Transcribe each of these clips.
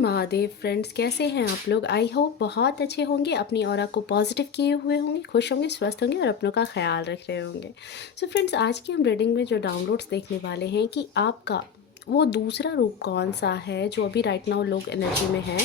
Mahadev friends, कैसे हैं आप लोग। आई होप बहुत अच्छे होंगे, अपनी ऑरा को पॉजिटिव किए हुए होंगे, खुश होंगे, स्वस्थ होंगे और अपनों का ख्याल रख रहे होंगे। सो फ्रेंड्स, आज की हम रीडिंग में जो डाउनलोड्स देखने वाले हैं कि आपका वो दूसरा रूप कौन सा है जो अभी राइट नाउ लोग एनर्जी में है,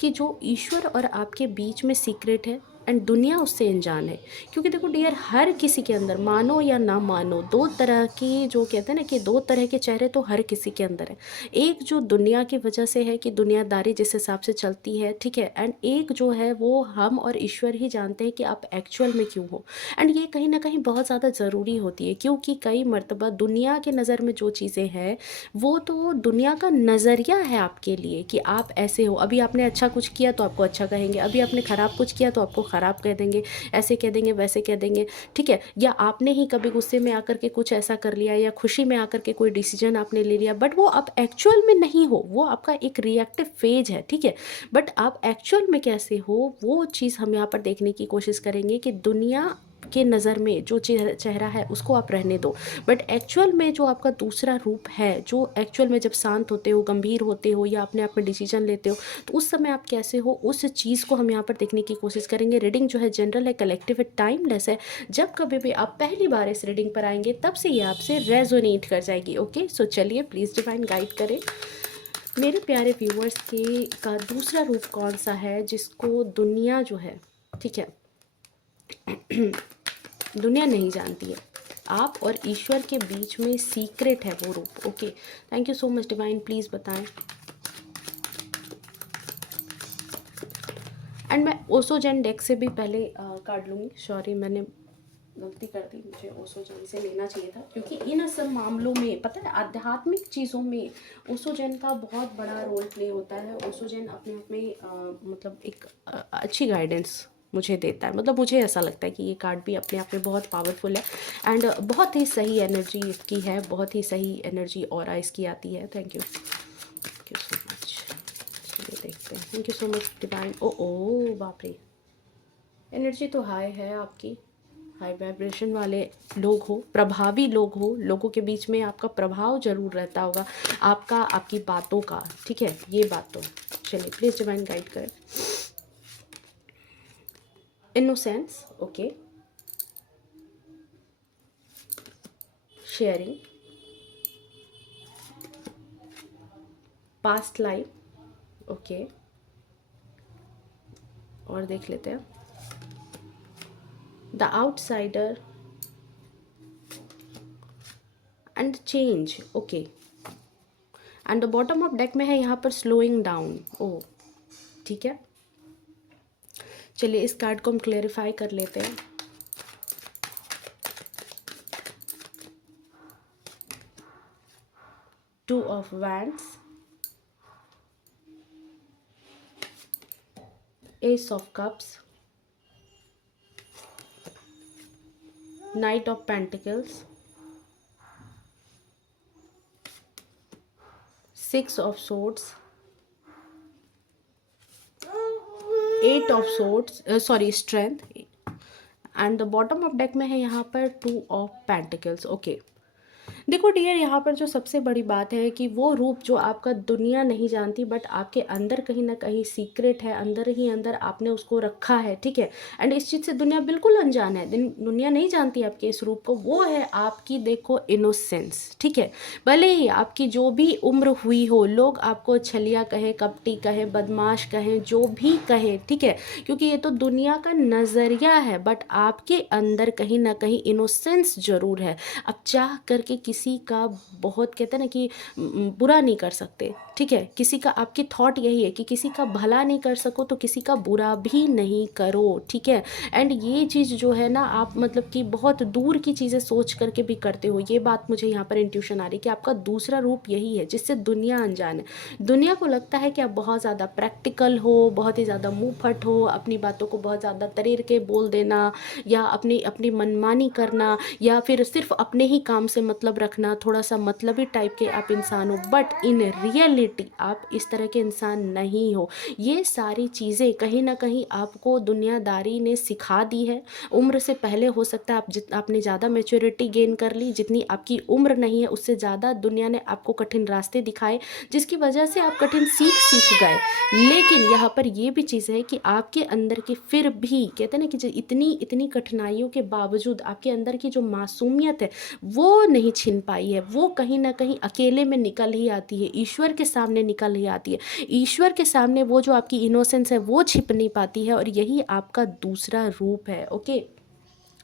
कि जो ईश्वर और आपके बीच में सीक्रेट है एंड दुनिया उससे अनजान है। क्योंकि देखो डियर, हर किसी के अंदर, मानो या ना मानो, दो तरह की, जो कहते हैं ना कि दो तरह के चेहरे तो हर किसी के अंदर है। एक जो दुनिया की वजह से है कि दुनियादारी जिस हिसाब से चलती है, ठीक है, एंड एक जो है वो हम और ईश्वर ही जानते हैं कि आप एक्चुअल में क्यों हो। एंड ये कहीं ना कहीं बहुत ज़्यादा ज़रूरी होती है, क्योंकि कई मर्तबा दुनिया के नज़र में जो चीज़ें हैं वो तो दुनिया का नज़रिया है आपके लिए कि आप ऐसे हो। अभी आपने अच्छा कुछ किया तो आपको अच्छा कहेंगे, अभी आपने ख़राब कुछ किया तो आपको ख़राब कह देंगे, ऐसे कह देंगे, वैसे कह देंगे, ठीक है। या आपने ही कभी गुस्से में आकर के कुछ ऐसा कर लिया या खुशी में आकर के कोई डिसीजन आपने ले लिया, बट वो आप एक्चुअल में नहीं हो, वो आपका एक रिएक्टिव फेज है, ठीक है। बट आप एक्चुअल में कैसे हो, वो चीज़ हम यहाँ पर देखने की कोशिश करेंगे कि दुनिया के नज़र में जो चेहरा है उसको आप रहने दो, बट एक्चुअल में जो आपका दूसरा रूप है, जो एक्चुअल में जब शांत होते हो, गंभीर होते हो या अपने आप में डिसीजन लेते हो, तो उस समय आप कैसे हो, उस चीज़ को हम यहाँ पर देखने की कोशिश करेंगे। रीडिंग जो है जनरल है, कलेक्टिव है, टाइमलेस है। जब कभी भी आप पहली बार इस रीडिंग पर आएंगे तब से ये आपसे रेजोनेट कर जाएगी। ओके, सो चलिए, प्लीज़ डिवाइन गाइड करें मेरे प्यारे व्यूअर्स के का दूसरा रूप कौन सा है जिसको दुनिया जो है, ठीक है, दुनिया नहीं जानती है। आप और ईश्वर के बीच में सीक्रेट है वो रूप। Okay, thank you so much divine, please बताएं। एंड मैं ओसोजन डेक से भी पहले कार्ड लूँगी। सॉरी, मैंने गलती कर दी, मुझे ओसोजन से लेना चाहिए था, क्योंकि इन सब मामलों में पता है आध्यात्मिक चीज़ों में ओसोजन का बहुत बड़ा रोल प्ले होता है। ओसोजन अपने आप में मतलब एक अच्छी गाइडेंस मुझे देता है। मतलब मुझे ऐसा लगता है कि ये कार्ड भी अपने आप में बहुत पावरफुल है एंड बहुत ही सही एनर्जी इसकी है, बहुत ही सही एनर्जी ऑरा इसकी आती है। Thank you so much. चलिए देखते हैं। Thank you so much divine. ओ बाप रे, एनर्जी तो हाई है आपकी, हाई वाइब्रेशन वाले लोग हो, प्रभावी लोग हो, लोगों के बीच में आपका प्रभाव जरूर रहता होगा, आपका, आपकी बातों का, ठीक है, ये बात तो। चलिए प्लीज़ डिवाइन गाइड करें। Innocence, okay, sharing, past life, okay, और देख लेते हैं the outsider and change, okay. And the bottom of deck में है यहाँ पर स्लोइंग डाउन। ओ ठीक है, चलिए इस कार्ड को हम क्लेरिफाई कर लेते हैं। Two of wands, ace of cups, knight of pentacles, six of swords, eight of swords, sorry strength, and the bottom of deck में है यहाँ पर टू ऑफ पेंटिकल्स। ओके, देखो डियर, यहाँ पर जो सबसे बड़ी बात है कि वो रूप जो आपका दुनिया नहीं जानती, बट आपके अंदर कहीं ना कहीं सीक्रेट है, अंदर ही अंदर आपने उसको रखा है, ठीक है। एंड इस चीज़ से दुनिया बिल्कुल अनजान है, दुनिया नहीं जानती आपके इस रूप को। वो है आपकी, देखो, इनोसेंस, ठीक है। भले ही आपकी जो भी उम्र हुई हो, लोग आपको छलिया कहे, कपटी कहे, बदमाश कहें, जो भी कहें, ठीक है, क्योंकि ये तो दुनिया का नज़रिया है, बट आपके अंदर कहीं ना कहीं इनोसेंस जरूर है। अब चाह करके किसी का, बहुत कहते हैं ना कि बुरा नहीं कर सकते, ठीक है। किसी का, आपकी थॉट यही है कि किसी का भला नहीं कर सको तो किसी का बुरा भी नहीं करो, ठीक है। एंड ये चीज़ जो है ना, आप मतलब कि बहुत दूर की चीज़ें सोच करके भी करते हो। ये बात मुझे यहाँ पर इंट्यूशन आ रही है कि आपका दूसरा रूप यही है जिससे दुनिया अनजान है। दुनिया को लगता है कि आप बहुत ज़्यादा प्रैक्टिकल हो, बहुत ही ज़्यादा मुंहफट हो, अपनी बातों को बहुत ज़्यादा तरेर के बोल देना, या अपनी अपनी मनमानी करना, या फिर सिर्फ अपने ही काम से मतलब रखना, थोड़ा सा मतलबी टाइप के आप इंसान हो, बट इन रियलिटी आप इस तरह के इंसान नहीं हो। ये सारी चीज़ें कहीं ना कहीं आपको दुनियादारी ने सिखा दी है। उम्र से पहले हो सकता है आपने ज़्यादा मैच्योरिटी गेन कर ली, जितनी आपकी उम्र नहीं है उससे ज़्यादा दुनिया ने आपको कठिन रास्ते दिखाए, जिसकी वजह से आप कठिन सीख गए। लेकिन यहाँ पर ये भी चीज़ है कि आपके अंदर की फिर भी कहते हैं ना कि जो इतनी इतनी कठिनाइयों के बावजूद आपके अंदर की जो मासूमियत है वो नहीं छिन पाई है। वो कहीं ना कहीं अकेले में निकल ही आती है, ईश्वर के सामने निकल ही आती है। ईश्वर के सामने वो जो आपकी इनोसेंस है वो छिप नहीं पाती है, और यही आपका दूसरा रूप है। ओके,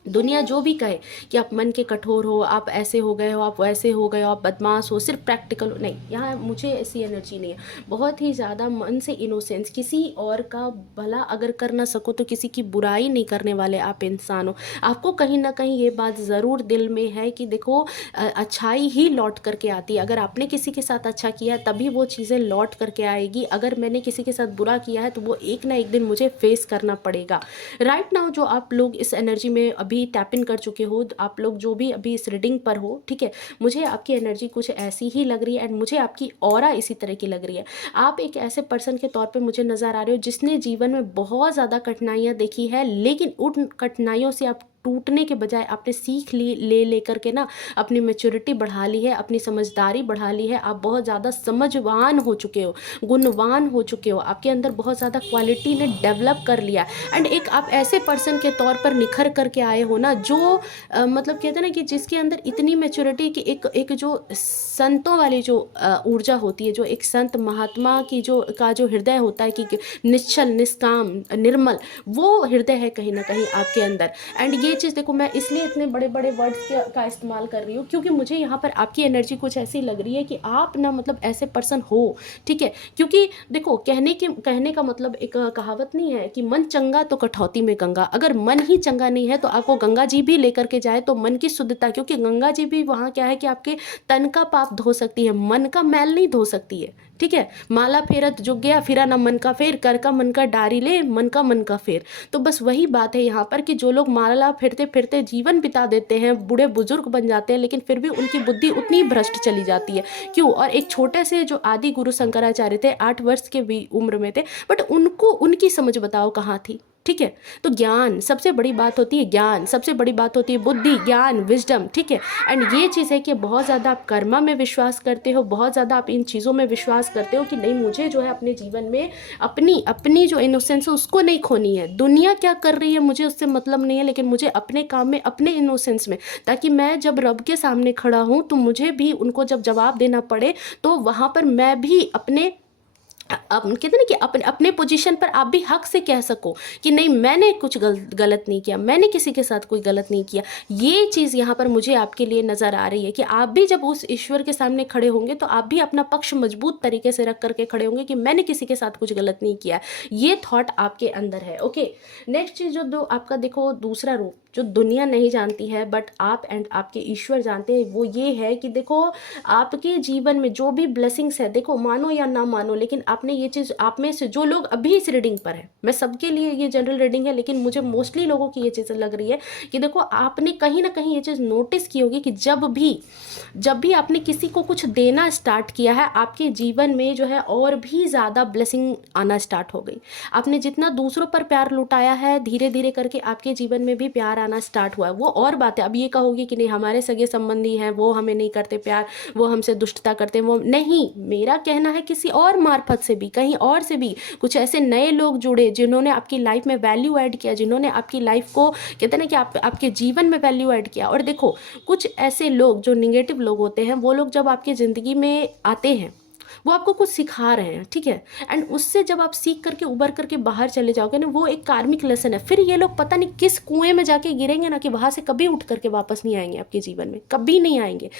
दुनिया जो भी कहे कि आप मन के कठोर हो, आप ऐसे हो गए हो, आप वैसे हो गए हो, आप बदमाश हो, सिर्फ प्रैक्टिकल हो, नहीं, यहाँ मुझे ऐसी एनर्जी नहीं है। बहुत ही ज़्यादा मन से इनोसेंस, किसी और का भला अगर कर ना सको तो किसी की बुराई नहीं करने वाले आप इंसान हो। आपको कहीं ना कहीं ये बात ज़रूर दिल में है कि देखो अच्छाई ही लौट करके आती है। अगर आपने किसी के साथ अच्छा किया है तभी वो चीज़ें लौट करके आएगी। अगर मैंने किसी के साथ बुरा किया है तो वो एक ना एक दिन मुझे फेस करना पड़ेगा। राइट नाउ जो आप लोग इस एनर्जी में अभी टैप इन कर चुके हो, आप लोग जो भी अभी इस रीडिंग पर हो, ठीक है, मुझे आपकी एनर्जी कुछ ऐसी ही लग रही है, एंड मुझे आपकी ऑरा इसी तरह की लग रही है। आप एक ऐसे पर्सन के तौर पे मुझे नज़र आ रहे हो जिसने जीवन में बहुत ज़्यादा कठिनाइयाँ देखी है, लेकिन उन कठिनाइयों से आप टूटने के बजाय आपने सीख ली, ले करके ना अपनी मैच्योरिटी बढ़ा ली है, अपनी समझदारी बढ़ा ली है। आप बहुत ज़्यादा समझवान हो चुके हो, गुणवान हो चुके हो, आपके अंदर बहुत ज़्यादा क्वालिटी ने डेवलप कर लिया। एंड एक आप ऐसे पर्सन के तौर पर निखर करके आए हो ना जो मतलब कहते हैं ना कि जिसके अंदर इतनी मैच्योरिटी की एक जो संतों वाली जो ऊर्जा होती है, जो एक संत महात्मा की जो हृदय होता है कि निश्चल, निष्काम, निर्मल, वो हृदय है कहीं ना कहीं आपके अंदर। एंड ये चीज़ देखो, मैं इसलिए इतने बड़े बड़े वर्ड्स का इस्तेमाल कर रही हूँ क्योंकि मुझे यहाँ पर आपकी एनर्जी कुछ ऐसी लग रही है कि आप ना मतलब ऐसे पर्सन हो, ठीक है। क्योंकि देखो, कहने का मतलब एक कहावत नहीं है कि मन चंगा तो कठौती में गंगा। अगर मन ही चंगा नहीं है तो आपको गंगा जी भी लेकर के जाए तो मन की शुद्धता, क्योंकि गंगा जी भी वहाँ क्या है कि आपके तन का पाप धो सकती है, मन का मैल नहीं धो सकती है, ठीक है। माला फेरत जुग गया फिरा ना मन का फेर, कर का मन का डारी ले, मन का फेर। तो बस वही बात है यहाँ पर कि जो लोग माला फिरते फिरते जीवन बिता देते हैं, बूढ़े बुजुर्ग बन जाते हैं, लेकिन फिर भी उनकी बुद्धि उतनी भ्रष्ट चली जाती है। क्यों? और एक छोटे से जो आदि गुरु शंकराचार्य थे, 8 वर्ष के भी उम्र में थे, बट उनको उनकी समझ बताओ कहाँ थी, ठीक है। तो ज्ञान सबसे बड़ी बात होती है, ज्ञान सबसे बड़ी बात होती है, बुद्धि, ज्ञान, विजडम, ठीक है। एंड ये चीज़ है कि बहुत ज़्यादा आप कर्मा में विश्वास करते हो, बहुत ज़्यादा आप इन चीज़ों में विश्वास करते हो कि नहीं, मुझे जो है अपने जीवन में अपनी जो इनोसेंस है उसको नहीं खोनी है। दुनिया क्या कर रही है मुझे उससे मतलब नहीं है, लेकिन मुझे अपने काम में, अपने इनोसेंस में, ताकि मैं जब रब के सामने खड़ा हूँ तो मुझे भी उनको जब जवाब देना पड़े तो वहाँ पर मैं भी अपने अब कहते हैं ना कि अपने पोजीशन पर आप भी हक से कह सको कि नहीं, मैंने कुछ गलत नहीं किया, मैंने किसी के साथ कोई गलत नहीं किया। ये चीज़ यहाँ पर मुझे आपके लिए नज़र आ रही है कि आप भी जब उस ईश्वर के सामने खड़े होंगे तो आप भी अपना पक्ष मजबूत तरीके से रख करके खड़े होंगे कि मैंने किसी के साथ कुछ गलत नहीं किया। ये थॉट आपके अंदर है। ओके, नेक्स्ट चीज़ जो आपका देखो दूसरा रूप जो दुनिया नहीं जानती है बट आप एंड आपके ईश्वर जानते हैं, वो ये है कि देखो आपके जीवन में जो भी ब्लेसिंग्स है, देखो मानो या ना मानो, लेकिन आपने ये चीज़, आप में से जो लोग अभी इस रीडिंग पर है, मैं सबके लिए ये जनरल रीडिंग है लेकिन मुझे मोस्टली लोगों की ये चीज़ लग रही है कि देखो आपने कहीं ना कहीं ये चीज़ नोटिस की होगी कि जब भी आपने किसी को कुछ देना स्टार्ट किया है, आपके जीवन में जो है और भी ज़्यादा ब्लेसिंग आना स्टार्ट हो गई। आपने जितना दूसरों पर प्यार लुटाया है, धीरे धीरे करके आपके जीवन में भी प्यार आना स्टार्ट हुआ है। वो और बात है, अब ये कहोगे कि नहीं हमारे सगे संबंधी हैं, वो हमें नहीं करते प्यार, वो हमसे दुष्टता करते हैं, वो नहीं। मेरा कहना है किसी और मार्फत से भी, कहीं और से भी कुछ ऐसे नए लोग जुड़े जिन्होंने आपकी लाइफ में वैल्यू ऐड किया, जिन्होंने आपकी लाइफ को कहते हैं ना कि आपके जीवन में वैल्यू ऐड किया। और देखो कुछ ऐसे लोग जो निगेटिव लोग होते हैं, वो लोग जब आपकी ज़िंदगी में आते हैं वो आपको कुछ सिखा रहे हैं, ठीक है। एंड उससे जब आप सीख करके उबर करके बाहर चले जाओगे ना, वो एक कार्मिक लेसन है। फिर ये लोग पता नहीं किस कुएं में जाके गिरेंगे ना कि वहाँ से कभी उठ करके वापस नहीं आएंगे आपके जीवन में, कभी नहीं आएंगे।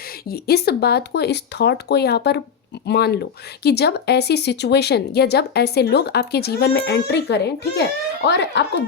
इस बात को, इस थॉट को यहाँ पर मान लो कि जब ऐसी सिचुएशन या जब ऐसे लोग आपके जीवन में एंट्री करें, ठीक है, और आपको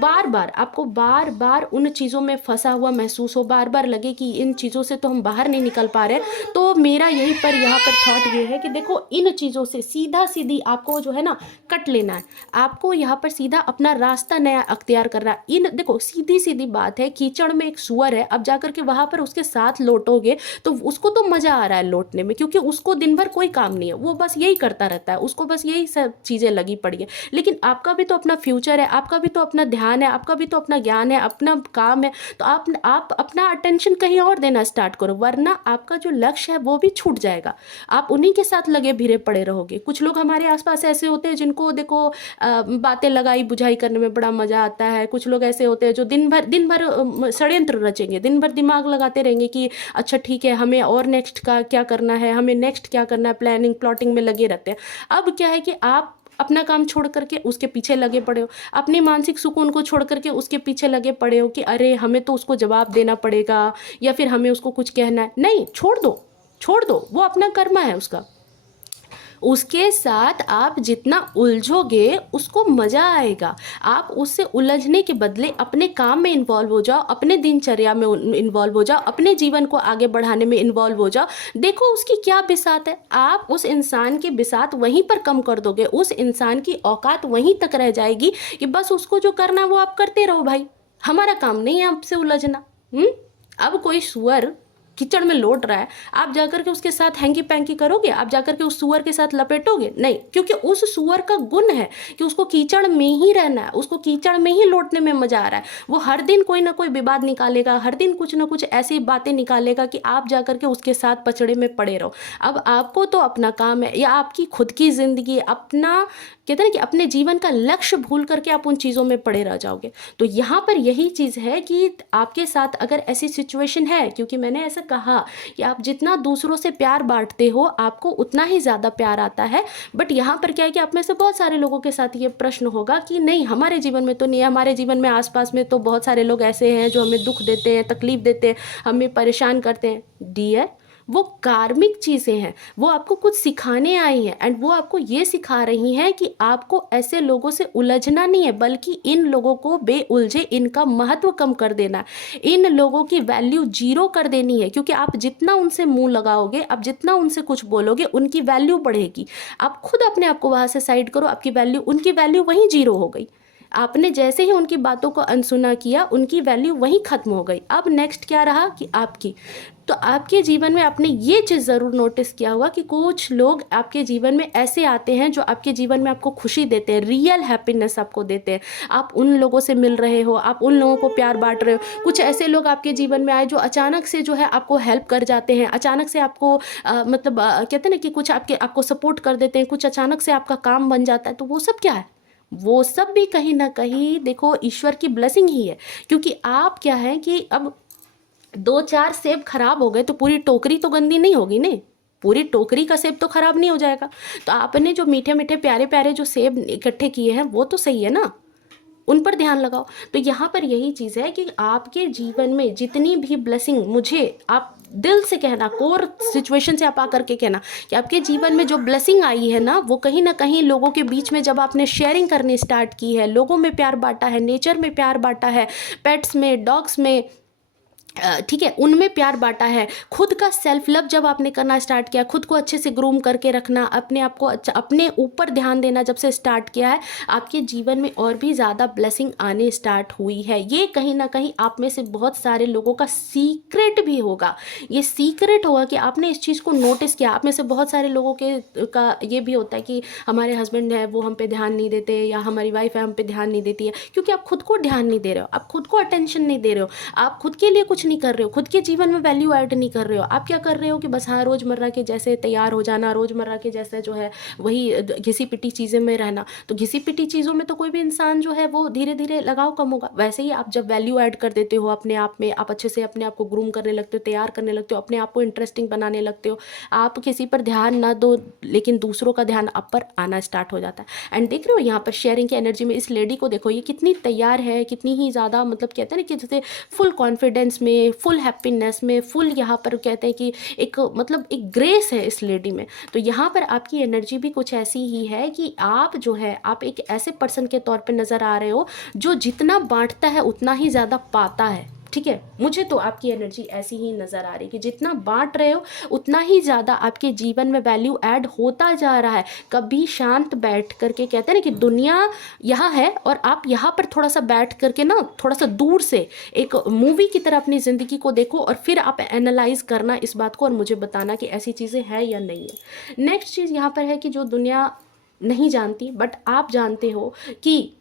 बार बार उन चीज़ों में फंसा हुआ महसूस हो, बार बार लगे कि इन चीज़ों से तो हम बाहर नहीं निकल पा रहे, तो मेरा यहीं पर यहाँ पर थॉट ये है कि देखो इन चीज़ों से सीधा सीधी आपको जो है ना कट लेना है। आपको यहाँ पर सीधा अपना रास्ता नया अख्तियार करना है। इन देखो सीधी सीधी बात है, कीचड़ में एक सुअर है, अब जाकर के वहाँ पर उसके साथ लौटोगे तो उसको तो मज़ा आ रहा है लौटने में, क्योंकि उसको दिन भर कोई काम नहीं है, वो बस यही करता रहता है, उसको बस यही सब चीज़ें लगी पड़ी है। लेकिन आपका भी तो अपना फ्यूचर है, आपका भी तो अपना ध्यान है, आपका भी तो अपना ज्ञान है, अपना काम है, तो आप अपना अटेंशन कहीं और देना स्टार्ट करो, वरना आपका जो लक्ष्य है वो भी छूट जाएगा। आप उन्हीं के साथ लगे भिड़े पड़े रहोगे। कुछ लोग हमारे आसपास ऐसे होते हैं जिनको देखो बातें लगाई बुझाई करने में बड़ा मजा आता है। कुछ लोग ऐसे होते हैं जो दिन भर षड्यंत्र रचेंगे, दिन भर दिमाग लगाते रहेंगे कि अच्छा ठीक है हमें और नेक्स्ट का क्या करना है, हमें नेक्स्ट क्या करना है, प्लानिंग प्लॉटिंग में लगे रहते हैं। अब क्या है कि आप अपना काम छोड़ करके उसके पीछे लगे पड़े हो, अपनी मानसिक सुकून को छोड़ करके उसके पीछे लगे पड़े हो कि अरे हमें तो उसको जवाब देना पड़ेगा या फिर हमें उसको कुछ कहना है। नहीं, छोड़ दो, वो अपना कर्म है उसका। उसके साथ आप जितना उलझोगे उसको मज़ा आएगा। आप उससे उलझने के बदले अपने काम में इन्वॉल्व हो जाओ, अपने दिनचर्या में इन्वॉल्व हो जाओ, अपने जीवन को आगे बढ़ाने में इन्वॉल्व हो जाओ। देखो उसकी क्या बिसात है, आप उस इंसान की बिसात वहीं पर कम कर दोगे, उस इंसान की औकात वहीं तक रह जाएगी कि बस उसको जो करना है वो आप करते रहो भाई, हमारा काम नहीं है आपसे उलझना। अब कोई सुअर कीचड़ में लौट रहा है, आप जाकर के उसके साथ हैंकी पैंकी करोगे, आप जाकर के उस सुअर के साथ लपेटोगे? नहीं, क्योंकि उस सुअर का गुण है कि उसको कीचड़ में ही रहना है, उसको कीचड़ में ही लौटने में मजा आ रहा है। वो हर दिन कोई ना कोई विवाद निकालेगा, हर दिन कुछ ना कुछ ऐसी बातें निकालेगा कि आप जाकर के उसके साथ पचड़े में पड़े रहो। अब आपको तो अपना काम है या आपकी खुद की जिंदगी, अपना कहते हैं कि अपने जीवन का लक्ष्य भूल करके आप उन चीज़ों में पड़े रह जाओगे। तो यहाँ पर यही चीज़ है कि आपके साथ अगर ऐसी सिचुएशन है, क्योंकि मैंने ऐसा कहा कि आप जितना दूसरों से प्यार बांटते हो आपको उतना ही ज़्यादा प्यार आता है। बट यहाँ पर क्या है कि आप में से बहुत सारे लोगों के साथ ये प्रश्न होगा कि नहीं हमारे जीवन में तो नहीं है, हमारे जीवन में आसपास में तो बहुत सारे लोग ऐसे हैं जो हमें दुख देते हैं, तकलीफ देते हैं, हमें परेशान करते हैं। डियर, वो कार्मिक चीज़ें हैं, वो आपको कुछ सिखाने आई हैं एंड वो आपको ये सिखा रही हैं कि आपको ऐसे लोगों से उलझना नहीं है, बल्कि इन लोगों को बेउलझे इनका महत्व कम कर देना है, इन लोगों की वैल्यू जीरो कर देनी है। क्योंकि आप जितना उनसे मुंह लगाओगे, आप जितना उनसे कुछ बोलोगे, उनकी वैल्यू बढ़ेगी। आप खुद अपने आप को वहाँ से साइड करो, आपकी वैल्यू, उनकी वैल्यू वहीं जीरो हो गई। आपने जैसे ही उनकी बातों को अनसुना किया, उनकी वैल्यू वहीं ख़त्म हो गई। अब नेक्स्ट क्या रहा कि आपकी। तो आपके जीवन में आपने ये चीज़ ज़रूर नोटिस किया होगा कि कुछ लोग आपके जीवन में ऐसे आते हैं जो आपके जीवन में आपको खुशी देते हैं, रियल हैप्पीनेस आपको देते हैं। आप उन लोगों से मिल रहे हो, आप उन लोगों को प्यार बांट रहे हो। कुछ ऐसे लोग आपके जीवन में आए जो अचानक से जो है आपको हेल्प कर जाते हैं, अचानक से आपको मतलब कहते हैं ना कि कुछ आपको सपोर्ट कर देते हैं, कुछ अचानक से आपका काम बन जाता है। तो वो सब क्या है? वो सब भी कहीं ना कहीं देखो ईश्वर की ब्लेसिंग ही है। क्योंकि आप क्या है कि अब 2-4 सेब खराब हो गए तो पूरी टोकरी तो गंदी नहीं होगी ने, पूरी टोकरी का सेब तो खराब नहीं हो जाएगा। तो आपने जो मीठे मीठे प्यारे प्यारे जो सेब इकट्ठे किए हैं वो तो सही है ना, उन पर ध्यान लगाओ। तो यहाँ पर यही चीज़ है कि आपके जीवन में जितनी भी ब्लेसिंग, मुझे आप दिल से कहना, कोर सिचुएशन से आप आकर के कहना कि आपके जीवन में जो ब्लेसिंग आई है ना, वो कहीं ना कहीं लोगों के बीच में जब आपने शेयरिंग करनी स्टार्ट की है, लोगों में प्यार बांटा है, नेचर में प्यार बांटा है, पेट्स में, डॉग्स में, ठीक है, उनमें प्यार बांटा है, खुद का सेल्फ लव जब आपने करना स्टार्ट किया, खुद को अच्छे से ग्रूम करके रखना, अपने आप को अच्छा, अपने ऊपर ध्यान देना जब से स्टार्ट किया है, आपके जीवन में और भी ज़्यादा ब्लेसिंग आने स्टार्ट हुई है। ये कहीं ना कहीं आप में से बहुत सारे लोगों का सीक्रेट भी होगा। ये सीक्रेट होगा कि आपने इस चीज़ को नोटिस किया। आप में से बहुत सारे लोगों का ये भी होता है कि हमारे हस्बैंड है वो हम पे ध्यान नहीं देते, या हमारी वाइफ है हम पे ध्यान नहीं देती है, क्योंकि आप खुद को ध्यान नहीं दे रहे हो, आप खुद को अटेंशन नहीं दे रहे हो, आप खुद के लिए कुछ नहीं कर रहे हो, खुद के जीवन में वैल्यू ऐड नहीं कर रहे हो। आप क्या कर रहे हो कि बस हाँ रोज़मर्रा के जैसे तैयार हो जाना, रोज़मर्रा के जैसे जो है वही घिसी पिटी चीज़ें में रहना। तो घिसी पिटी चीज़ों में तो कोई भी इंसान जो है वो धीरे धीरे लगाव कम होगा। वैसे ही आप जब वैल्यू ऐड कर देते हो अपने आप में, आप अच्छे से अपने आप को ग्रूम करने लगते हो, तैयार करने लगते हो, अपने आप को इंटरेस्टिंग बनाने लगते हो, आप किसी पर ध्यान ना दो लेकिन दूसरों का ध्यान आप पर आना स्टार्ट हो जाता है। एंड देख रहे हो यहाँ पर शेयरिंग की एनर्जी में इस लेडी को देखो, ये कितनी तैयार है, कितनी ही ज़्यादा मतलब कहते हैं ना कि जैसे फुल कॉन्फिडेंस में, में, फुल हैप्पीनेस में, फुल यहाँ पर कहते हैं कि एक मतलब एक ग्रेस है इस लेडी में। तो यहाँ पर आपकी एनर्जी भी कुछ ऐसी ही है कि आप जो है आप एक ऐसे पर्सन के तौर पे नज़र आ रहे हो जो जितना बांटता है उतना ही ज़्यादा पाता है। ठीक है, मुझे तो आपकी एनर्जी ऐसी ही नज़र आ रही कि जितना बांट रहे हो उतना ही ज़्यादा आपके जीवन में वैल्यू ऐड होता जा रहा है। कभी शांत बैठ करके, कहते हैं ना कि दुनिया यहाँ है और आप यहाँ पर थोड़ा सा बैठ करके ना, थोड़ा सा दूर से एक मूवी की तरह अपनी ज़िंदगी को देखो और फिर आप एनालाइज करना इस बात को और मुझे बताना कि ऐसी चीज़ें हैं या नहीं है। नेक्स्ट चीज़ यहाँ पर है कि जो दुनिया नहीं जानती बट आप जानते हो कि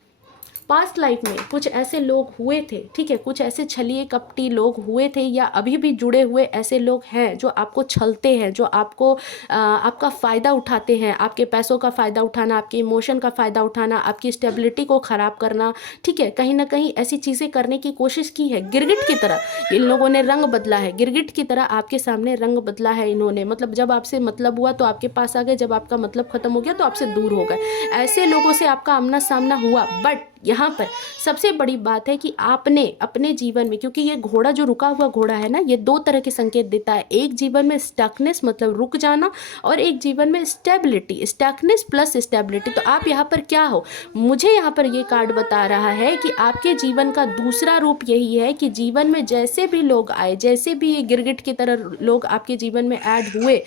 पास्ट लाइफ में कुछ ऐसे लोग हुए थे, ठीक है, कुछ ऐसे छलिए कपटी लोग हुए थे या अभी भी जुड़े हुए ऐसे लोग हैं जो आपको छलते हैं, जो आपको आपका फ़ायदा उठाते हैं, आपके पैसों का फ़ायदा उठाना, आपके इमोशन का फ़ायदा उठाना, आपकी स्टेबिलिटी को ख़राब करना। ठीक है, कहीं ना कहीं ऐसी चीज़ें करने की कोशिश की है। गिरगिट की तरह इन लोगों ने रंग बदला है, गिरगिट की तरह आपके सामने रंग बदला है इन्होंने। मतलब जब आपसे मतलब हुआ तो आपके पास आ गए, जब आपका मतलब ख़त्म हो गया तो आपसे दूर हो गए। ऐसे लोगों से आपका आमना सामना हुआ। बट यहाँ पर सबसे बड़ी बात है कि आपने अपने जीवन में, क्योंकि ये घोड़ा जो रुका हुआ घोड़ा है ना, ये दो तरह के संकेत देता है। एक जीवन में स्टकनेस मतलब रुक जाना, और एक जीवन में स्टेबिलिटी, स्टकनेस प्लस स्टेबिलिटी। तो आप यहाँ पर क्या हो, मुझे यहाँ पर ये कार्ड बता रहा है कि आपके जीवन का दूसरा रूप यही है कि जीवन में जैसे भी लोग आए, जैसे भी ये गिरगिट की तरह लोग आपके जीवन में ऐड हुए,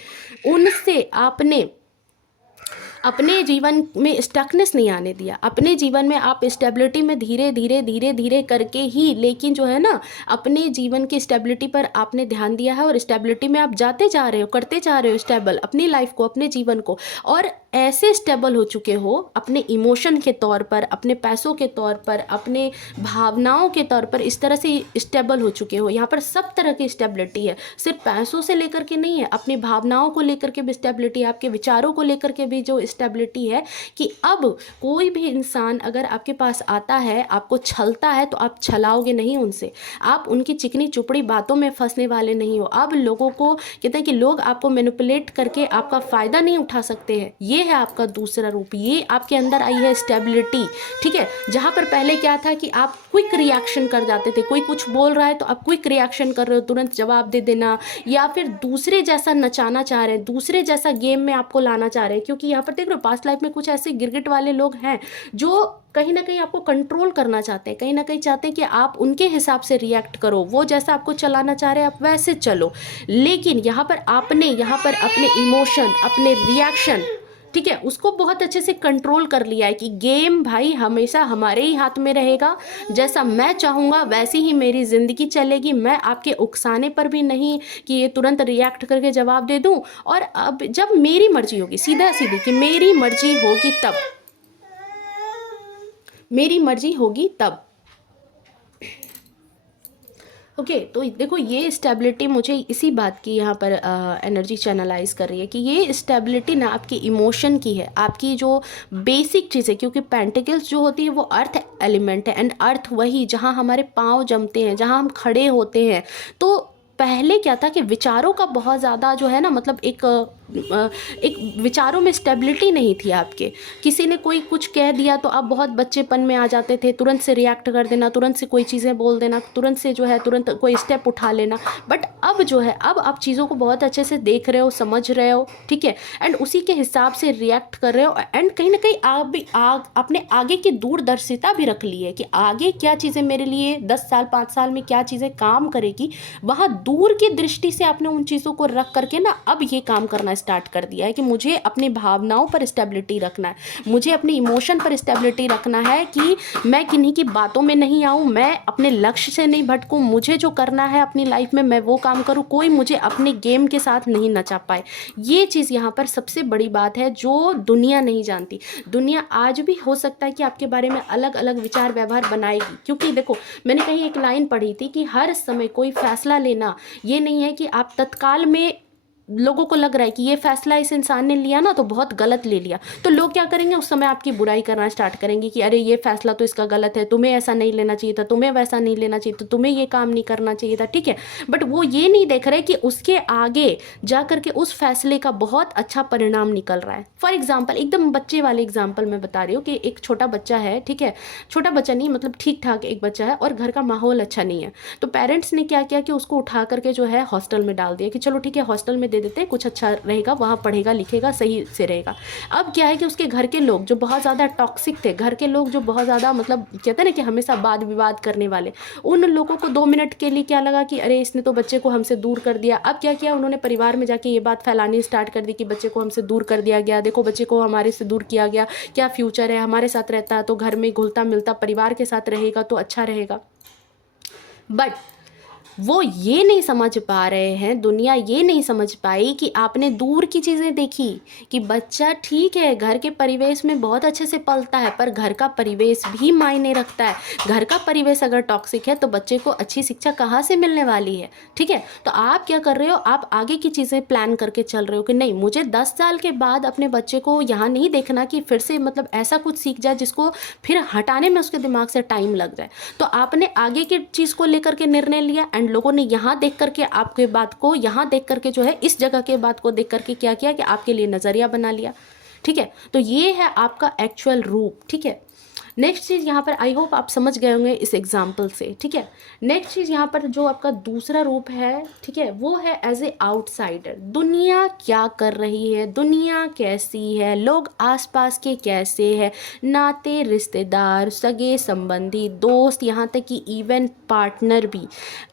उनसे आपने अपने जीवन में स्टकनेस नहीं आने दिया। अपने जीवन में आप स्टेबिलिटी में धीरे धीरे धीरे धीरे करके ही, लेकिन जो है ना, अपने जीवन की स्टेबिलिटी पर आपने ध्यान दिया है और स्टेबिलिटी में आप जाते जा रहे हो, करते जा रहे हो स्टेबल अपनी लाइफ को, अपने जीवन को। और ऐसे स्टेबल हो चुके हो अपने इमोशन के तौर पर, अपने पैसों के तौर पर, अपने भावनाओं के तौर पर, इस तरह से स्टेबल हो चुके हो। यहाँ पर सब तरह की स्टेबिलिटी है, सिर्फ पैसों से लेकर के नहीं है, अपनी भावनाओं को लेकर के भी स्टेबिलिटी है, आपके विचारों को लेकर के भी जो स्टेबिलिटी है कि अब कोई भी इंसान अगर आपके पास आता है, आपको छलता है, तो आप छलाओगे नहीं उनसे, आप उनकी चिकनी चुपड़ी बातों में फंसने वाले नहीं हो। अब लोगों को कहते हैं कि लोग आपको मैनिपुलेट करके आपका फ़ायदा नहीं उठा सकते हैं। ये है आपका दूसरा रूप, ये आपके अंदर आई है स्टेबिलिटी। ठीक है, जहाँ पर पहले क्या था कि आप क्विक रिएक्शन कर जाते थे, कोई कुछ बोल रहा है तो आप क्विक रिएक्शन कर रहे हो, तुरंत जवाब दे देना, या फिर दूसरे जैसा नचाना चाह रहे हैं, दूसरे जैसा गेम में आपको लाना चाह रहे हैं। क्योंकि यहाँ पर देख रहे हो पास्ट लाइफ में कुछ ऐसे गिरगिट वाले लोग हैं जो कहीं ना कहीं आपको कंट्रोल करना चाहते हैं, कहीं ना कहीं चाहते हैं कि आप उनके हिसाब से रिएक्ट करो, वो जैसा आपको चलाना चाह रहे हैं आप वैसे चलो। लेकिन यहाँ पर आपने यहाँ पर अपने इमोशन, अपने रिएक्शन, ठीक है, उसको बहुत अच्छे से कंट्रोल कर लिया है कि गेम भाई हमेशा हमारे ही हाथ में रहेगा, जैसा मैं चाहूँगा वैसी ही मेरी ज़िंदगी चलेगी। मैं आपके उकसाने पर भी नहीं कि ये तुरंत रिएक्ट करके जवाब दे दूँ, और अब जब मेरी मर्जी होगी, सीधा सीधी कि मेरी मर्जी होगी तब, मेरी मर्जी होगी तब। ओके तो देखो ये स्टेबिलिटी मुझे इसी बात की यहाँ पर एनर्जी चैनलाइज कर रही है कि ये स्टेबिलिटी ना आपकी इमोशन की है, आपकी जो बेसिक चीज़ है। क्योंकि पेंटिकल्स जो होती है वो अर्थ एलिमेंट है, एंड अर्थ वही जहाँ हमारे पाँव जमते हैं, जहाँ हम खड़े होते हैं। तो पहले क्या था कि विचारों का बहुत ज़्यादा जो है ना, मतलब एक विचारों में स्टेबिलिटी नहीं थी आपके। किसी ने कोई कुछ कह दिया तो आप बहुत बच्चेपन में आ जाते थे, तुरंत से रिएक्ट कर देना, तुरंत से कोई चीज़ें बोल देना, तुरंत से जो है तुरंत कोई स्टेप उठा लेना। बट अब जो है, अब आप चीज़ों को बहुत अच्छे से देख रहे हो, समझ रहे हो, ठीक है, एंड उसी के हिसाब से रिएक्ट कर रहे हो। एंड कहीं ना कहीं आप भी अपने आगे की दूरदर्शिता भी रख ली है कि आगे क्या चीज़ें मेरे लिए 10 साल 5 साल में क्या चीज़ें काम करेगी, वहाँ दूर की दृष्टि से आपने उन चीज़ों को रख करके ना अब ये काम करना स्टार्ट कर दिया है कि मुझे अपनी भावनाओं पर स्टेबिलिटी रखना है, मुझे अपने इमोशन पर स्टेबिलिटी रखना है कि मैं किन्हीं की बातों में नहीं आऊँ, मैं अपने लक्ष्य से नहीं भटकूँ, मुझे जो करना है अपनी लाइफ में मैं वो काम करूँ, कोई मुझे अपने गेम के साथ नहीं नचा पाए। ये चीज़ यहाँ पर सबसे बड़ी बात है जो दुनिया नहीं जानती। दुनिया आज भी हो सकता है कि आपके बारे में अलग अलग विचार व्यवहार बनाएगी, क्योंकि देखो मैंने कहीं एक लाइन पढ़ी थी कि हर समय कोई फैसला लेना ये नहीं है कि आप तत्काल में लोगों को लग रहा है कि ये फैसला इस इंसान ने लिया ना तो बहुत गलत ले लिया, तो लोग क्या करेंगे, उस समय आपकी बुराई करना स्टार्ट करेंगे कि अरे ये फैसला तो इसका गलत है, तुम्हें ऐसा नहीं लेना चाहिए था, तुम्हें वैसा नहीं लेना चाहिए था, तुम्हें ये काम नहीं करना चाहिए था, ठीक है। बट वो ये नहीं देख रहे कि उसके आगे जा करके उस फैसले का बहुत अच्छा परिणाम निकल रहा है। फॉर एग्जाम्पल, एकदम बच्चे वाले एग्जाम्पल मैं बता रही हूँ कि एक छोटा बच्चा है, ठीक है, छोटा बच्चा नहीं मतलब ठीक ठाक एक बच्चा है और घर का माहौल अच्छा नहीं है, तो पेरेंट्स ने क्या किया कि उसको उठा करके जो है हॉस्टल में डाल दिया कि चलो ठीक है हॉस्टल में दे देते हैं, कुछ अच्छा रहेगा, वहाँ पढ़ेगा लिखेगा सही से रहेगा। अब क्या है कि उसके घर के लोग जो बहुत ज़्यादा टॉक्सिक थे, घर के लोग जो बहुत ज़्यादा मतलब कहते हैं ना कि हमेशा वाद विवाद करने वाले, उन लोगों को 2 मिनट के लिए क्या लगा कि अरे इसने तो बच्चे को हमसे दूर कर दिया। अब क्या किया उन्होंने, परिवार में जाके ये बात फैलानी स्टार्ट कर दी कि बच्चे को हमसे दूर कर दिया गया, देखो बच्चे को हमारे से दूर किया गया, क्या फ्यूचर है, हमारे साथ रहता है तो घर में घुलता मिलता परिवार के साथ रहेगा तो अच्छा रहेगा। बट वो ये नहीं समझ पा रहे हैं, दुनिया ये नहीं समझ पाई कि आपने दूर की चीज़ें देखी कि बच्चा ठीक है घर के परिवेश में बहुत अच्छे से पलता है, पर घर का परिवेश भी मायने रखता है। घर का परिवेश अगर टॉक्सिक है तो बच्चे को अच्छी शिक्षा कहाँ से मिलने वाली है, ठीक है। तो आप क्या कर रहे हो, आप आगे की चीज़ें प्लान करके चल रहे हो कि नहीं मुझे 10 साल के बाद अपने बच्चे को यहाँ नहीं देखना कि फिर से मतलब ऐसा कुछ सीख जाए जिसको फिर हटाने में उसके दिमाग से टाइम लग जाए। तो आपने आगे की चीज़ को लेकर के निर्णय लिया एंड लोगों ने यहाँ देख करके आपके बात को, यहाँ देख करके जो है इस जगह के बात को देख करके क्या किया कि आपके लिए नज़रिया बना लिया, ठीक है। तो ये है आपका एक्चुअल रूप, ठीक है। नेक्स्ट चीज़ यहाँ पर आई होप आप समझ गए होंगे इस एग्जाम्पल से, ठीक है। नेक्स्ट चीज़ यहाँ पर जो आपका दूसरा रूप है, ठीक है, वो है एज ए आउटसाइडर। दुनिया क्या कर रही है, दुनिया कैसी है, लोग आसपास के कैसे हैं, नाते रिश्तेदार सगे संबंधी दोस्त यहाँ तक कि इवन पार्टनर भी।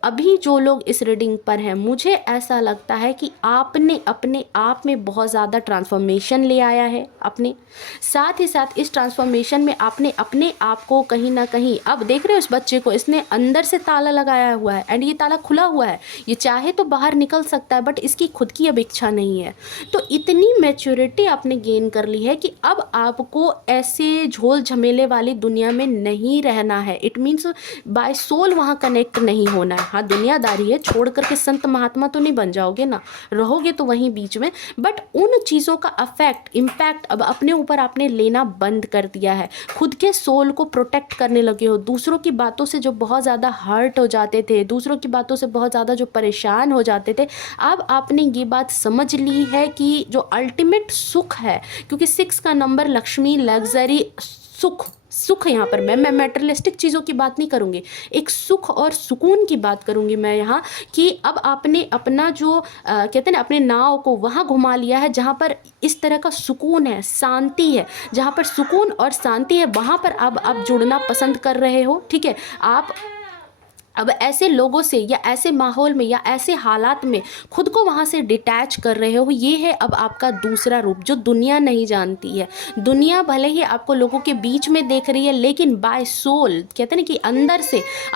अभी जो लोग इस रीडिंग पर हैं मुझे ऐसा लगता है कि आपने अपने आप में बहुत ज़्यादा ट्रांसफॉर्मेशन ले आया है अपने साथ ही साथ इस ट्रांसफॉर्मेशन में आपने अपने आप को कहीं ना कहीं, अब देख रहे हो इस बच्चे को, इसने अंदर से ताला लगाया हुआ है एंड ये ताला खुला हुआ है, ये चाहे तो बाहर निकल सकता है बट इसकी खुद की अब इच्छा नहीं है। तो इतनी मैच्योरिटी आपने गेन कर ली है कि अब आपको ऐसे झोल झमेले वाली दुनिया में नहीं रहना है। इट मीन्स बाय सोल वहाँ कनेक्ट नहीं होना है। हाँ दुनियादारी है, छोड़ करके संत महात्मा तो नहीं बन जाओगे ना, रहोगे तो वहीं बीच में, बट उन चीज़ों का अफेक्ट इम्पैक्ट अब अपने ऊपर आपने लेना बंद कर दिया है। खुद के सोल को प्रोटेक्ट करने लगे हो। दूसरों की बातों से जो बहुत ज़्यादा हर्ट हो जाते थे, दूसरों की बातों से बहुत ज़्यादा जो परेशान हो जाते थे, अब आपने ये बात समझ ली है कि जो अल्टीमेट सुख है, क्योंकि 6 का नंबर लक्ष्मी, लग्जरी, सुख यहाँ पर मैं मैटेरियलिस्टिक चीज़ों की बात नहीं करूँगी, एक सुख और सुकून की बात करूँगी मैं यहाँ, कि अब आपने अपना जो कहते हैं ना अपने नाव को वहाँ घुमा लिया है जहाँ पर इस तरह का सुकून है, शांति है, जहाँ पर सुकून और शांति है वहाँ पर अब आप जुड़ना पसंद कर रहे हो, ठीक है। आप अब ऐसे लोगों से या ऐसे माहौल में या ऐसे हालात में खुद को वहाँ से डिटैच कर रहे हो। ये है अब आपका दूसरा रूप जो दुनिया नहीं जानती है। दुनिया भले ही आपको लोगों के बीच में देख रही है, लेकिन बाय सोल कहते हैं ना कि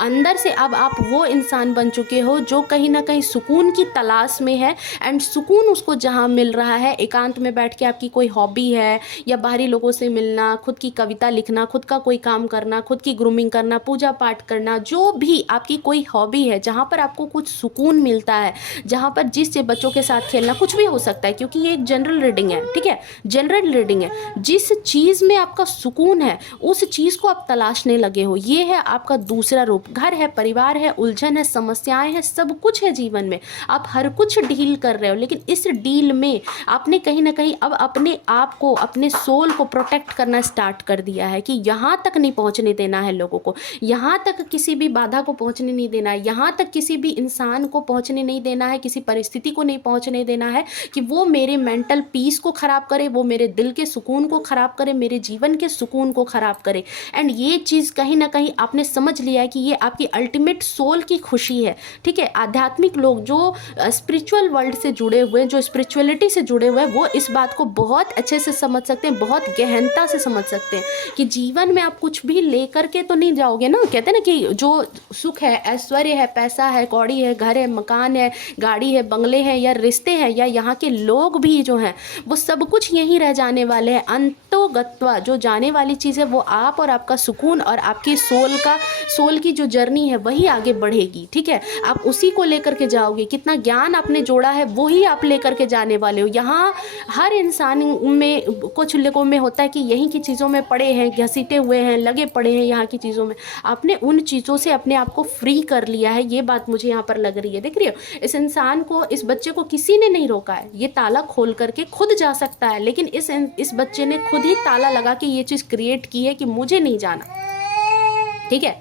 अंदर से अब आप वो इंसान बन चुके हो जो कहीं ना कहीं सुकून की तलाश में है। एंड सुकून उसको जहाँ मिल रहा है, एकांत में बैठ के आपकी कोई हॉबी है या बाहरी लोगों से मिलना, खुद की कविता लिखना, खुद का कोई काम करना, खुद की ग्रूमिंग करना, पूजा पाठ करना, जो भी आप की कोई हॉबी है जहाँ पर आपको कुछ सुकून मिलता है, जहाँ पर जिससे बच्चों के साथ खेलना, कुछ भी हो सकता है क्योंकि ये एक जनरल रीडिंग है, ठीक है, जनरल रीडिंग है। जिस चीज़ में आपका सुकून है उस चीज़ को आप तलाशने लगे हो, ये है आपका दूसरा रूप। घर है, परिवार है, उलझन है, समस्याएं हैं, सब कुछ है जीवन में, आप हर कुछ डील कर रहे हो, लेकिन इस डील में आपने कहीं ना कहीं अब अपने आप को, अपने सोल को प्रोटेक्ट करना स्टार्ट कर दिया है कि यहाँ तक नहीं पहुँचने देना है लोगों को, यहाँ तक किसी भी बाधा को पहुँचने नहीं देना है, यहाँ तक किसी भी इंसान को पहुँचने नहीं देना है, किसी परिस्थिति को नहीं पहुँचने देना है कि वो मेरे मेंटल पीस को ख़राब करे, वो मेरे दिल के सुकून को ख़राब करे, मेरे जीवन के सुकून को ख़राब करे। एंड ये चीज़ कहीं ना कहीं आपने समझ लिया है कि ये आपकी अल्टीमेट सोल की खुशी है, ठीक है। आध्यात्मिक लोग जो स्पिरिचुअल वर्ल्ड से जुड़े हुए, जो स्पिरिचुअलिटी से जुड़े हुए हैं, वो इस बात को बहुत अच्छे से समझ सकते हैं, बहुत गहनता से समझ सकते हैं कि जीवन में आप कुछ भी लेकर के तो नहीं जाओगे ना। कहते हैं ना कि जो सुख है है, ऐश्वर्य है, पैसा है, कौड़ी है, घर है, मकान है, गाड़ी है, बंगले हैं, या रिश्ते हैं, या यहाँ के लोग भी जो हैं वो सब कुछ यहीं रह जाने वाले हैं। अंतोगत्वा जो जाने वाली चीज़ है वो आप और आपका सुकून और आपकी सोल की जो जर्नी है वही आगे बढ़ेगी। ठीक है, आप उसी को लेकर के जाओगे। कितना ज्ञान आपने जोड़ा है वही आप लेकर के जाने वाले हो। यहाँ हर इंसान में, कुछ लोगों में होता है कि यहीं की चीज़ों में पड़े हैं, घसीटे हुए हैं, लगे पड़े हैं यहाँ की चीज़ों में। आपने उन चीज़ों से अपने आप को फ्री कर लिया है, ये बात मुझे यहाँ पर लग रही है। देख रही हो, इस इंसान को, इस बच्चे को किसी ने नहीं रोका है, ये ताला खोल करके खुद जा सकता है, लेकिन इस बच्चे ने खुद ही ताला लगा के ये चीज़ क्रिएट की है कि मुझे नहीं जाना। ठीक है,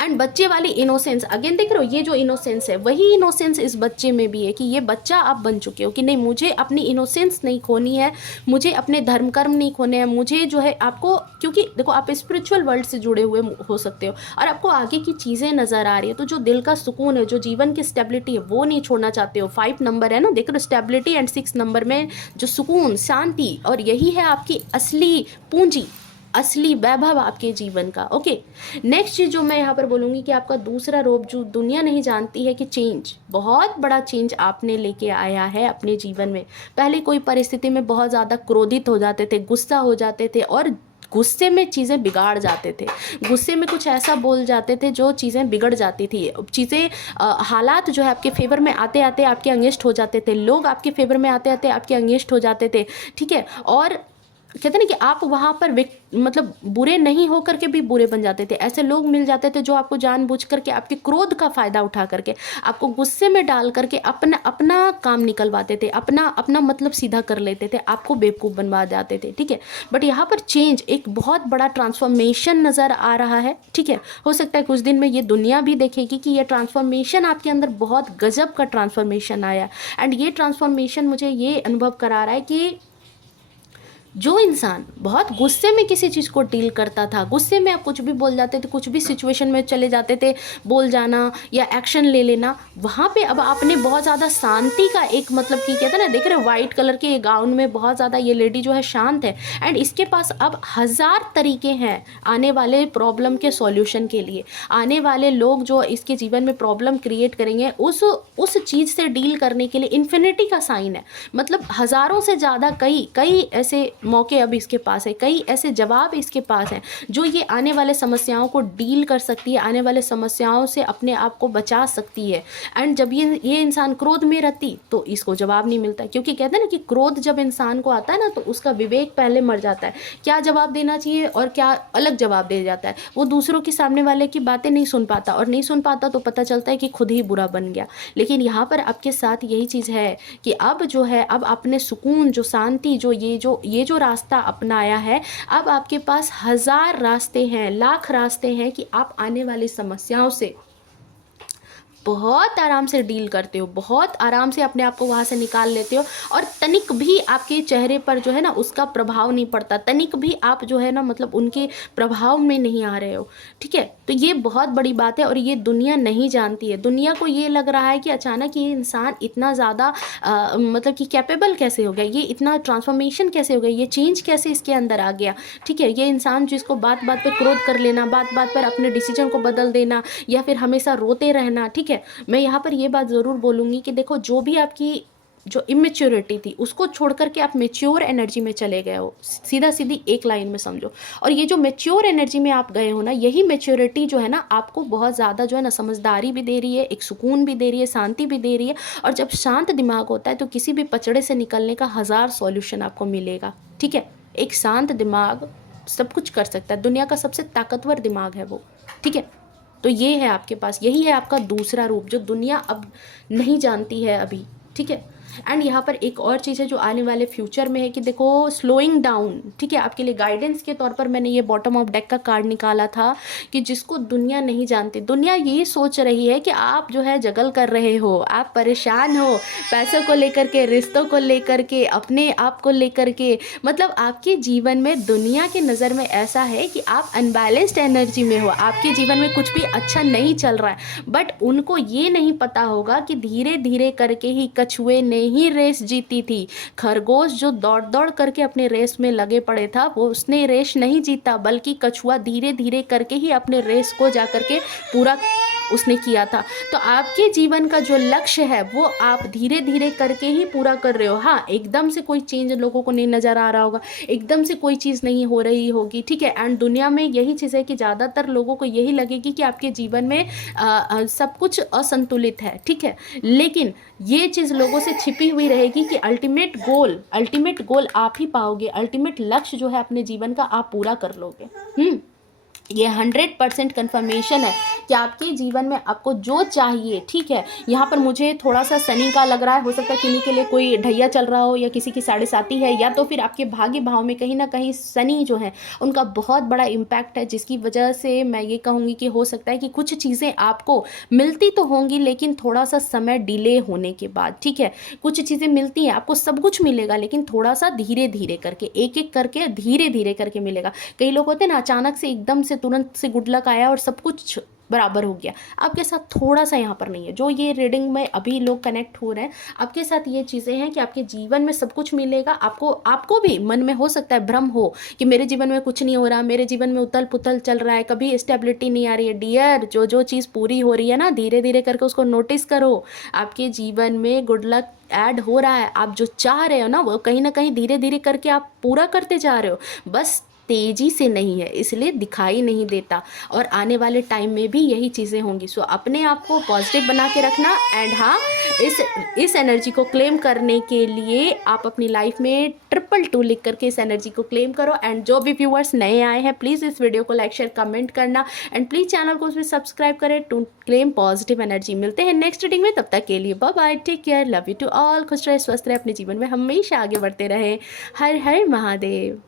एंड बच्चे वाली इनोसेंस, अगेन देख रहे हो, ये जो इनोसेंस है वही इनोसेंस इस बच्चे में भी है कि ये बच्चा आप बन चुके हो कि नहीं, मुझे अपनी इनोसेंस नहीं खोनी है, मुझे अपने धर्म कर्म नहीं खोने हैं, मुझे जो है आपको, क्योंकि देखो आप स्पिरिचुअल वर्ल्ड से जुड़े हुए हो सकते हो और आपको आगे की चीज़ें नज़र आ रही है, तो जो दिल का सुकून है, जो जीवन की स्टेबिलिटी है वो नहीं छोड़ना चाहते हो। 5 नंबर है ना, देख रहे हो, स्टेबिलिटी, एंड 6 नंबर में जो सुकून, शांति, और यही है आपकी असली पूंजी, असली वैभव आपके जीवन का। ओके, नेक्स्ट चीज़ जो मैं यहाँ पर बोलूँगी कि आपका दूसरा रोब जो दुनिया नहीं जानती है कि चेंज, बहुत बड़ा चेंज आपने लेके आया है अपने जीवन में। पहले कोई परिस्थिति में बहुत ज़्यादा क्रोधित हो जाते थे, गुस्सा हो जाते थे और गुस्से में चीज़ें बिगाड़ जाते थे, गुस्से में कुछ ऐसा बोल जाते थे जो चीज़ें बिगड़ जाती थी, चीज़ें हालात जो है आपके फेवर में आते आते आपके अगेंस्ट हो जाते थे, लोग आपके फेवर में आते आते आपके अगेंस्ट हो जाते थे। ठीक है, और कहते हैं ना कि आप वहाँ पर मतलब बुरे नहीं हो करके भी बुरे बन जाते थे। ऐसे लोग मिल जाते थे जो आपको जानबूझ करके आपके क्रोध का फ़ायदा उठा करके आपको गुस्से में डाल करके अपना काम निकलवाते थे, अपना मतलब सीधा कर लेते थे, आपको बेवकूफ़ बनवा जाते थे। ठीक है, बट यहाँ पर चेंज, एक बहुत बड़ा ट्रांसफॉर्मेशन नज़र आ रहा है। ठीक है, हो सकता है कुछ दिन में ये दुनिया भी देखेगी कि ये ट्रांसफॉर्मेशन आपके अंदर बहुत गजब का ट्रांसफॉर्मेशन आया। एंड ये ट्रांसफॉर्मेशन मुझे ये अनुभव करा रहा है कि जो इंसान बहुत गुस्से में किसी चीज़ को डील करता था, गुस्से में आप कुछ भी बोल जाते थे, कुछ भी सिचुएशन में चले जाते थे, बोल जाना या एक्शन ले लेना, वहाँ पे अब आपने बहुत ज़्यादा शांति का एक मतलब कि कहते हैं ना, देख रहे वाइट कलर के ये गाउन में बहुत ज़्यादा ये लेडी जो है शांत है, एंड इसके पास अब 1000 तरीके हैं आने वाले प्रॉब्लम के सॉल्यूशन के लिए। आने वाले लोग जो इसके जीवन में प्रॉब्लम क्रिएट करेंगे उस चीज़ से डील करने के लिए इन्फिनिटी का साइन है, मतलब हज़ारों से ज़्यादा कई ऐसे मौके अब इसके पास है, कई ऐसे जवाब इसके पास हैं जो ये आने वाले समस्याओं को डील कर सकती है, आने वाले समस्याओं से अपने आप को बचा सकती है। एंड जब ये इंसान क्रोध में रहती तो इसको जवाब नहीं मिलता, क्योंकि कहते हैं ना कि क्रोध जब इंसान को आता है ना तो उसका विवेक पहले मर जाता है, क्या जवाब देना चाहिए और क्या अलग जवाब दे जाता है। वो दूसरों के सामने वाले की बातें नहीं सुन पाता, और नहीं सुन पाता तो पता चलता है कि खुद ही बुरा बन गया। लेकिन यहाँ पर आपके साथ यही चीज़ है कि अब जो है, अब आपने सुकून, जो शांति, जो ये जो रास्ता अपनाया है, अब आपके पास 1000 रास्ते हैं, लाख रास्ते हैं कि आप आने वाली समस्याओं से बहुत आराम से डील करते हो, बहुत आराम से अपने आप को वहाँ से निकाल लेते हो, और तनिक भी आपके चेहरे पर जो है ना उसका प्रभाव नहीं पड़ता, तनिक भी आप जो है ना मतलब उनके प्रभाव में नहीं आ रहे हो। ठीक है, तो ये बहुत बड़ी बात है और ये दुनिया नहीं जानती है। दुनिया को ये लग रहा है कि अचानक ये इंसान इतना ज़्यादा मतलब कि कैपेबल कैसे हो गया, ये इतना ट्रांसफॉर्मेशन कैसे हो गया, ये चेंज कैसे इसके अंदर आ गया। ठीक है, ये इंसान जिसको बात बात पर क्रोध कर लेना, बात बात पर अपने डिसीजन को बदल देना, या फिर हमेशा रोते रहना। ठीक है, मैं यहाँ पर ये बात ज़रूर बोलूँगी कि देखो, जो भी आपकी जो इमेच्योरिटी थी उसको छोड़ करके आप मेच्योर एनर्जी में चले गए हो, सीधा सीधी एक लाइन में समझो। और ये जो मेच्योर एनर्जी में आप गए हो ना, यही मेच्योरिटी जो है ना आपको बहुत ज़्यादा जो है ना समझदारी भी दे रही है, एक सुकून भी दे रही है, शांति भी दे रही है। और जब शांत दिमाग होता है तो किसी भी पचड़े से निकलने का 1000 सॉल्यूशन आपको मिलेगा। ठीक है, एक शांत दिमाग सब कुछ कर सकता है, दुनिया का सबसे ताकतवर दिमाग है वो। ठीक है, तो ये है आपके पास, यही है आपका दूसरा रूप जो दुनिया अब नहीं जानती है अभी। ठीक है, एंड यहाँ पर एक और चीज़ है जो आने वाले फ्यूचर में है कि देखो, स्लोइंग डाउन। ठीक है, आपके लिए गाइडेंस के तौर पर मैंने ये बॉटम ऑफ डेक का कार्ड निकाला था कि जिसको दुनिया नहीं जानती, दुनिया ये सोच रही है कि आप जो है जगल कर रहे हो, आप परेशान हो पैसों को लेकर के, रिश्तों को लेकर के, अपने आप को लेकर के, मतलब आपके जीवन में दुनिया के नज़र में ऐसा है कि आप अनबैलेंस्ड एनर्जी में हो, आपके जीवन में कुछ भी अच्छा नहीं चल रहा है। बट उनको ये नहीं पता होगा कि धीरे धीरे करके ही कछुए ने ही रेस जीती थी। खरगोश जो दौड़ दौड़ करके अपने रेस में लगे पड़े था, वो उसने रेस नहीं जीता, बल्कि कछुआ धीरे धीरे करके ही अपने रेस को जा करके पूरा उसने किया था। तो आपके जीवन का जो लक्ष्य है वो आप धीरे धीरे करके ही पूरा कर रहे हो। हाँ, एकदम से कोई चेंज लोगों को नहीं नज़र आ रहा होगा, एकदम से कोई चीज़ नहीं हो रही होगी, ठीक है। एंड दुनिया में यही चीज़ है कि ज़्यादातर लोगों को यही लगेगी कि आपके जीवन में सब कुछ असंतुलित है, ठीक है। लेकिन ये चीज़ लोगों से छिपी हुई रहेगी कि अल्टीमेट गोल आप ही पाओगे, अल्टीमेट लक्ष्य जो है अपने जीवन का आप पूरा कर लोगे। ये 100% कन्फर्मेशन है कि आपके जीवन में आपको जो चाहिए, ठीक है। यहाँ पर मुझे थोड़ा सा शनि का लग रहा है, हो सकता है किन्हीं के लिए कोई ढैया चल रहा हो या किसी की 7.5 है, या तो फिर आपके भाग्य भाव में कहीं ना कहीं शनि जो है उनका बहुत बड़ा इम्पैक्ट है, जिसकी वजह से मैं ये कहूँगी कि हो सकता है कि कुछ चीज़ें आपको मिलती तो होंगी लेकिन थोड़ा सा समय डिले होने के बाद, ठीक है। कुछ चीज़ें मिलती हैं, आपको सब कुछ मिलेगा लेकिन थोड़ा सा धीरे धीरे करके, एक एक करके धीरे धीरे करके मिलेगा। कई लोग होते हैं ना, अचानक से एकदम से तुरंत से गुड लक आया और सब कुछ बराबर हो गया। आपके साथ थोड़ा सा यहाँ पर नहीं है। जो ये रीडिंग में अभी लोग कनेक्ट हो रहे हैं, आपके साथ ये चीज़ें हैं कि आपके जीवन में सब कुछ मिलेगा। आपको भी मन में हो सकता है भ्रम हो कि मेरे जीवन में कुछ नहीं हो रहा, मेरे जीवन में उथल पुथल चल रहा है, कभी स्टेबिलिटी नहीं आ रही है। डियर, जो चीज़ पूरी हो रही है ना, धीरे धीरे करके उसको नोटिस करो। आपके जीवन में गुड लक ऐड हो रहा है। आप जो चाह रहे हो ना, वो कहीं ना कहीं धीरे धीरे करके आप पूरा करते जा रहे हो, बस तेजी से नहीं है, इसलिए दिखाई नहीं देता। और आने वाले टाइम में भी यही चीज़ें होंगी। सो अपने आप को पॉजिटिव बना के रखना। एंड हाँ, इस एनर्जी को क्लेम करने के लिए आप अपनी लाइफ में 222 लिख करके इस एनर्जी को क्लेम करो। एंड जो भी व्यूअर्स नए आए हैं, प्लीज़ इस वीडियो को लाइक शेयर कमेंट करना एंड प्लीज़ चैनल को उसमें सब्सक्राइब करें टू क्लेम पॉजिटिव एनर्जी। मिलते हैं नेक्स्ट रीडिंग में, तब तक के लिए bye bye, take care, love you to all. खुश रहे, स्वस्थ रहे, अपने जीवन में हमेशा आगे बढ़ते रहे। हर हर महादेव।